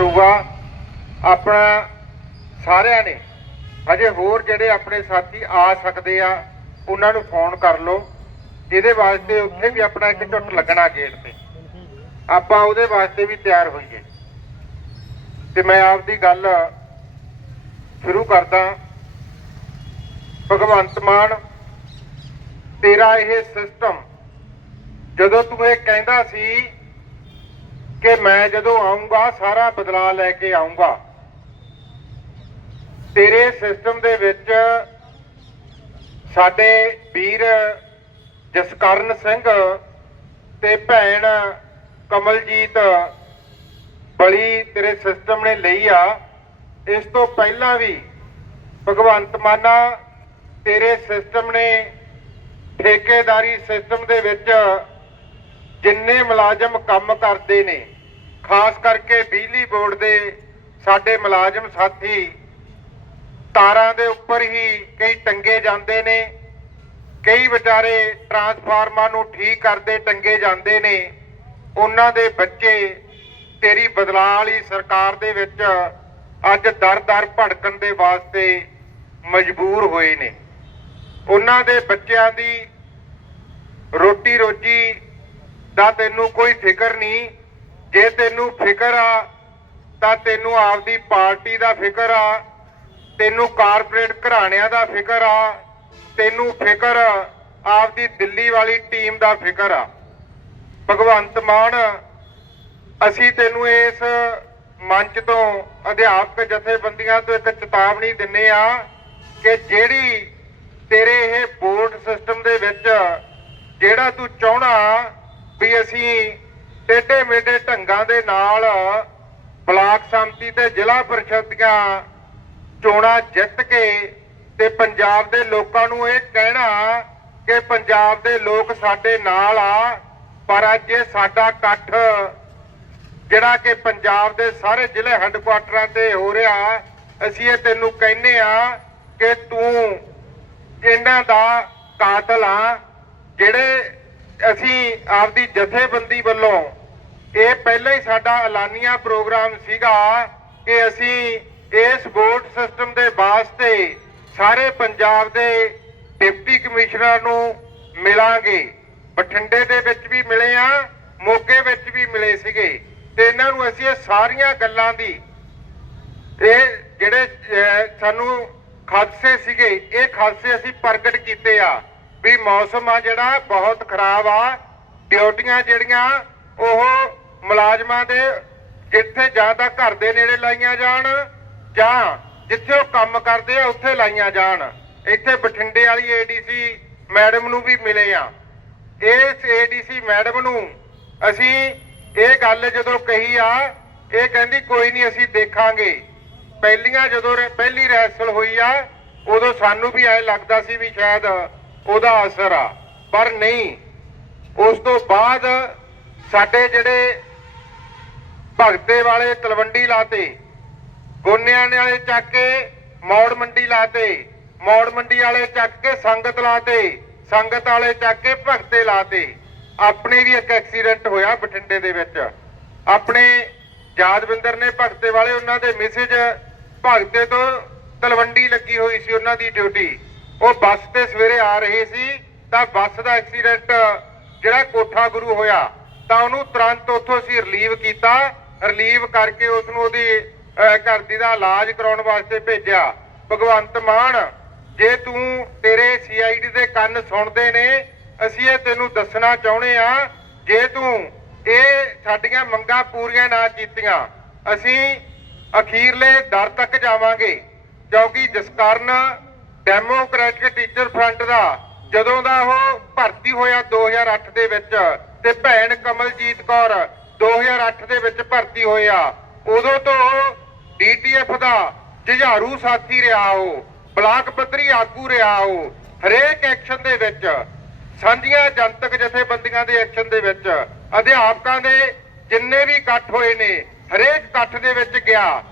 ਹੋਊਗਾ ਆਪਣਾ ਸਾਰਿਆਂ ਨੇ। ਅਜੇ ਹੋਰ ਜਿਹੜੇ ਆਪਣੇ ਸਾਥੀ ਆ ਸਕਦੇ ਆ, ਉਹਨਾਂ ਨੂੰ ਫੋਨ ਕਰ ਲਓ। ਇਹਦੇ ਵਾਸਤੇ ਉੱਥੇ ਵੀ ਆਪਣਾ ਇੱਕ ਝੁੱਟ ਲੱਗਣਾ ਗੇਟ ਤੇ। ਆਪਾਂ ਉਹਦੇ ਵਾਸਤੇ ਵੀ ਤਿਆਰ ਹੋਈਏ। ਤੇ ਮੈਂ ਆਪਦੀ ਗੱਲ ਸ਼ੁਰੂ ਕਰਦਾ। ਭਗਵੰਤ ਮਾਨ, ਤੇਰਾ ਇਹ ਸਿਸਟਮ ਜਦੋਂ ਤੂੰ ਇਹ ਕਹਿੰਦਾ ਸੀ ਕਿ ਮੈਂ ਜਦੋਂ ਆਉਂਗਾ, ਸਾਰਾ ਬਦਲਾਅ ਲੈ ਕੇ ਆਉਂਗਾ। ਤੇਰੇ ਸਿਸਟਮ ਦੇ ਵਿੱਚ ਸਾਡੇ ਵੀਰ ਜਸਕਰਨ ਸਿੰਘ ਤੇ ਭੈਣ ਕਮਲਜੀਤ ਬਲੀ ਤੇਰੇ ਸਿਸਟਮ ਨੇ ਲਈ ਆ। ਇਸ ਤੋਂ ਪਹਿਲਾਂ ਵੀ ਭਗਵੰਤ ਮਾਨਾ ਤੇਰੇ ਸਿਸਟਮ ਨੇ ਠੇਕੇਦਾਰੀ ਸਿਸਟਮ ਦੇ ਵਿੱਚ ਜਿੰਨੇ ਮੁਲਾਜ਼ਮ ਕੰਮ ਕਰਦੇ ਨੇ ਖਾਸ ਕਰਕੇ ਬਿਜਲੀ ਬੋਰਡ ਦੇ ਸਾਡੇ ਮੁਲਾਜ਼ਮ ਸਾਥੀ, ਤਾਰਾਂ ਦੇ ਉੱਪਰ ਹੀ ਕਈ ਟੰਗੇ ਜਾਂਦੇ ਨੇ, ਕਈ ਵਿਚਾਰੇ ਟਰਾਂਸਫਾਰਮਰਾਂ ਨੂੰ ਠੀਕ ਕਰਦੇ ਟੰਗੇ ਜਾਂਦੇ ਨੇ, ਉਹਨਾਂ ਦੇ ਬੱਚੇ ਤੇਰੀ ਬਦਲਾਅ ਵਾਲੀ ਸਰਕਾਰ ਦੇ ਵਿੱਚ ਅੱਜ ਦਰ-ਦਰ ਭੜਕਣ ਦੇ ਵਾਸਤੇ ਮਜਬੂਰ ਹੋਏ ਨੇ। ਉਹਨਾਂ ਦੇ ਬੱਚਿਆਂ ਦੀ ਰੋਟੀ ਰੋਜੀ ਦਾ ਤੈਨੂੰ ਕੋਈ ਫਿਕਰ ਨਹੀਂ ਜੇ ਤੈਨੂੰ ਫਿਕਰ ਆ, ਤਾਂ ਤੈਨੂੰ ਆਪਦੀ ਪਾਰਟੀ ਦਾ ਫਿਕਰ ਆ, ਤੈਨੂੰ ਕਾਰਪੋਰੇਟ ਘਰਾਣਿਆਂ ਦਾ ਫਿਕਰ ਆ, ਤੈਨੂੰ ਫਿਕਰ ਆਪਦੀ ਦਿੱਲੀ ਵਾਲੀ ਟੀਮ ਦਾ ਫਿਕਰ ਆ। ਭਗਵੰਤ ਮਾਨ, ਅਸੀਂ ਤੈਨੂੰ ਇਸ ਮੰਚ ਤੋਂ ਅਧਿਆਪਕ ਜਥੇਬੰਦੀਆਂ ਤੋਂ ਇੱਕ ਚੇਤਾਵਨੀ ਦਿੰਨੇ ਆ ਕਿ ਜਿਹੜੀ ਤੇਰੇ ਇਹ ਬੋਰਡ ਸਿਸਟਮ ਦੇ ਵਿੱਚ ਜਿਹੜਾ ਤੂੰ ਚਾਹਣਾ ਵੀ ਅਸੀਂ ਟੇਢੇ ਮੇਢੇ ਢੰਗਾਂ ਦੇ ਨਾਲ ਬਲਾਕ ਸੰਮਤੀ ਤੇ ਜ਼ਿਲ੍ਹਾ ਪਰਿਸ਼ਦ ਦੀਆਂ ਚੋਣਾਂ ਜਿੱਤ ਕੇ ਤੇ ਪੰਜਾਬ ਦੇ ਲੋਕਾਂ ਨੂੰ ਇਹ ਕਹਿਣਾ ਕਿ ਪੰਜਾਬ ਦੇ ਲੋਕ ਸਾਡੇ ਨਾਲ ਆ, ਪਰ ਅੱਜ ਇਹ ਸਾਡਾ ਇਕੱਠ ਜਿਹੜਾ ਕਿ ਪੰਜਾਬ ਦੇ ਸਾਰੇ ਜ਼ਿਲ੍ਹੇ ਹੈੱਡਕੁਆਟਰਾਂ ਤੇ ਹੋ ਰਿਹਾ, ਅਸੀਂ ਇਹ ਤੈਨੂੰ ਕਹਿੰਨੇ ਆ ਕਿ ਤੂੰ ਇਹਨਾਂ ਦਾ ਕਾਤਲ ਆ ਜਿਹੜੇ ਅਸੀਂ ਆਪਦੀ ਜਥੇਬੰਦੀ ਵੱਲੋਂ ਇਹ ਪਹਿਲਾਂ ਹੀ ਸਾਡਾ ਐਲਾਨੀਆ ਪ੍ਰੋਗਰਾਮ ਸੀਗਾ ਕਿ ਅਸੀਂ ਇਸ ਵੋਟ ਸਿਸਟਮ ਦੇ ਵਾਸਤੇ ਸਾਰੇ ਪੰਜਾਬ ਦੇ ਡਿਪਟੀ ਕਮਿਸ਼ਨਰ ਨੂੰ ਮਿਲਾਂਗੇ। ਬਠਿੰਡੇ ਦੇ ਵਿੱਚ ਵੀ ਮਿਲੇ ਆ, ਮੋਗੇ ਵਿੱਚ ਵੀ ਮਿਲੇ ਸੀਗੇ। ਤੇ ਇਹਨਾਂ ਨੂੰ ਅਸੀਂ ਇਹ ਸਾਰੀਆਂ ਗੱਲਾਂ ਦੀ ਇਹ ਜਿਹੜੇ ਸਾਨੂੰ ਖਾਦਸੇ ਸੀਗੇ, ਇਹ ਖਾਦਸੇ ਅਸੀਂ ਪ੍ਰਗਟ ਕੀਤੇ ਆ। ਵੀ ਮੌਸਮ ਆ ਜਿਹੜਾ ਬਹੁਤ ਖਰਾਬ ਆ। ਡਿਊਟੀਆਂ ਜਿਹੜੀਆਂ, ਉਹ ਮੁਲਾਜ਼ਮਾਂ ਦੇ ਜਿੱਥੇ ਜਾਂ ਘਰ ਦੇ ਨੇੜੇ ਲਾਈਆਂ ਜਾਣ, ਜਾਂ ਜਿੱਥੇ ਉਹ ਕੰਮ ਕਰਦੇ ਆ, ਉੱਥੇ ਲਾਈਆਂ ਜਾਣ। ਇੱਥੇ ਬਠਿੰਡੇ ਵਾਲੀ ਏਡੀਸੀ ਮੈਡਮ ਨੂੰ ਵੀ ਮਿਲੇ ਆ। ਇਸ ਏਡੀਸੀ ਮੈਡਮ ਨੂੰ ਅਸੀਂ ਇਹ ਗੱਲ ਜਦੋਂ ਕਹੀ ਆ, ਇਹ ਕਹਿੰਦੀ ਕੋਈ ਨਹੀਂ, ਅਸੀਂ ਦੇਖਾਂਗੇ। ਪਹਿਲੀਆਂ ਜਦੋਂ ਪਹਿਲੀ ਰੈਸਲ ਹੋਈ ਆ, ਉਦੋਂ ਸਾਨੂੰ ਵੀ ਐ ਲੱਗਦਾ ਸੀ ਵੀ ਸ਼ਾਇਦ ਉਹਦਾ ਅਸਰ ਆ। ਪਰ ਨਹੀਂ, ਉਸ ਤੋਂ ਬਾਅਦ ਸਾਡੇ ਜਿਹੜੇ ਭਗਤੇ ਵਾਲੇ ਤਲਵੰਡੀ ਲਾਤੇ ਗੋਨਿਆਂ ਵਾਲੇ ਚੱਕ ਕੇ, ਮੌੜ ਮੰਡੀ ਲਾਤੇ, ਮੌੜ ਮੰਡੀ ਵਾਲੇ ਚੱਕ ਕੇ ਸੰਗਤ ਲਾਤੇ, ਸੰਗਤ ਵਾਲੇ ਚੱਕ ਕੇ ਭਗਤੇ ਲਾਤੇ। ਆਪਣੇ ਵੀ ਇੱਕ ਐਕਸੀਡੈਂਟ ਹੋਇਆ ਬਠਿੰਡੇ ਦੇ ਵਿੱਚ। ਆਪਣੇ ਯਾਦਵਿੰਦਰ ਨੇ ਭਗਤੇ ਵਾਲੇ ਉਹਨਾਂ ਦੇ ਮੈਸੇਜ ਭਗਤੇ ਤੋਂ ਤਲਵੰਡੀ ਲੱਗੀ ਹੋਈ ਸੀ ਉਹਨਾਂ ਦੀ ਡਿਊਟੀ ਉਹ ਬੱਸ ਤੇ ਸਵੇਰੇ ਆ ਰਹੇ ਸੀ, ਤਾਂ ਬੱਸ ਦਾ ਐਕਸੀਡੈਂਟ ਜਿਹੜਾ ਕੋਠਾ ਗੁਰੂ ਹੋਇਆ, ਤਾਂ ਉਹਨੂੰ ਤੁਰੰਤ ਉੱਥੋਂ ਅਸੀਂ ਰਿਲੀਵ ਕੀਤਾ। ਰਿਲੀਵ ਕਰਕੇ ਉਸ ਨੂੰ ਉਹਦੀ ਘਰ ਦੀ ਦਾ ਇਲਾਜ ਕਰਾਉਣ ਵਾਸਤੇ ਭੇਜਿਆ। ਭਗਵੰਤ ਮਾਨ, ਜੇ ਤੂੰ ਤੇਰੇ ਸੀਆਈਡੀ ਦੇ ਕੰਨ ਸੁਣਦੇ ਨੇ, ਅਸੀਂ ਇਹ ਤੈਨੂੰ ਦੱਸਣਾ ਚਾਹੁੰਦੇ ਆ ਜੇ ਤੂੰ ਇਹ ਸਾਡੀਆਂ ਮੰਗਾਂ ਪੂਰੀਆਂ ਨਾ ਕੀਤੀਆਂ, ਅਸੀਂ ਅਖੀਰਲੇ ਦਰ ਤੱਕ ਜਾਵਾਂਗੇ। ਕਿਉਂਕਿ ਜਿਸ ਕਾਰਨ ਡੈਮੋਕ੍ਰੈਟਿਕ ਟੀਚਰ ਫਰੰਟ ਦਾ, ਜਦੋਂ ਦਾ ਉਹ ਭਰਤੀ ਹੋਇਆ 2008 ਦੇ ਵਿੱਚ, ਤੇ ਭੈਣ ਕਮਲਜੀਤ ਕੌਰ 2008 ਦੇ ਵਿੱਚ ਭਰਤੀ ਹੋਇਆ ਉਦੋਂ ਤੋਂ ਡੀਟੀਐਫ ਦਾ ਜੁਝਾਰੂ ਸਾਥੀ ਰਿਹਾ ਉਹ, ਬਲਾਕ ਪੱਧਰੀ ਆਗੂ ਰਿਹਾ ਉਹ, ਹਰੇਕ ਐਕਸ਼ਨ ਦੇ ਵਿੱਚ, ਸਾਂਝੀਆਂ ਜਨਤਕ ਜਥੇਬੰਦੀਆਂ ਦੇ ਐਕਸ਼ਨ ਦੇ ਵਿੱਚ, ਅਧਿਆਪਕਾਂ ਦੇ ਜਿੰਨੇ ਵੀ ਇਕੱਠ ਹੋਏ ਨੇ, ਹਰੇਕ ਇਕੱਠ ਦੇ ਵਿੱਚ ਗਿਆ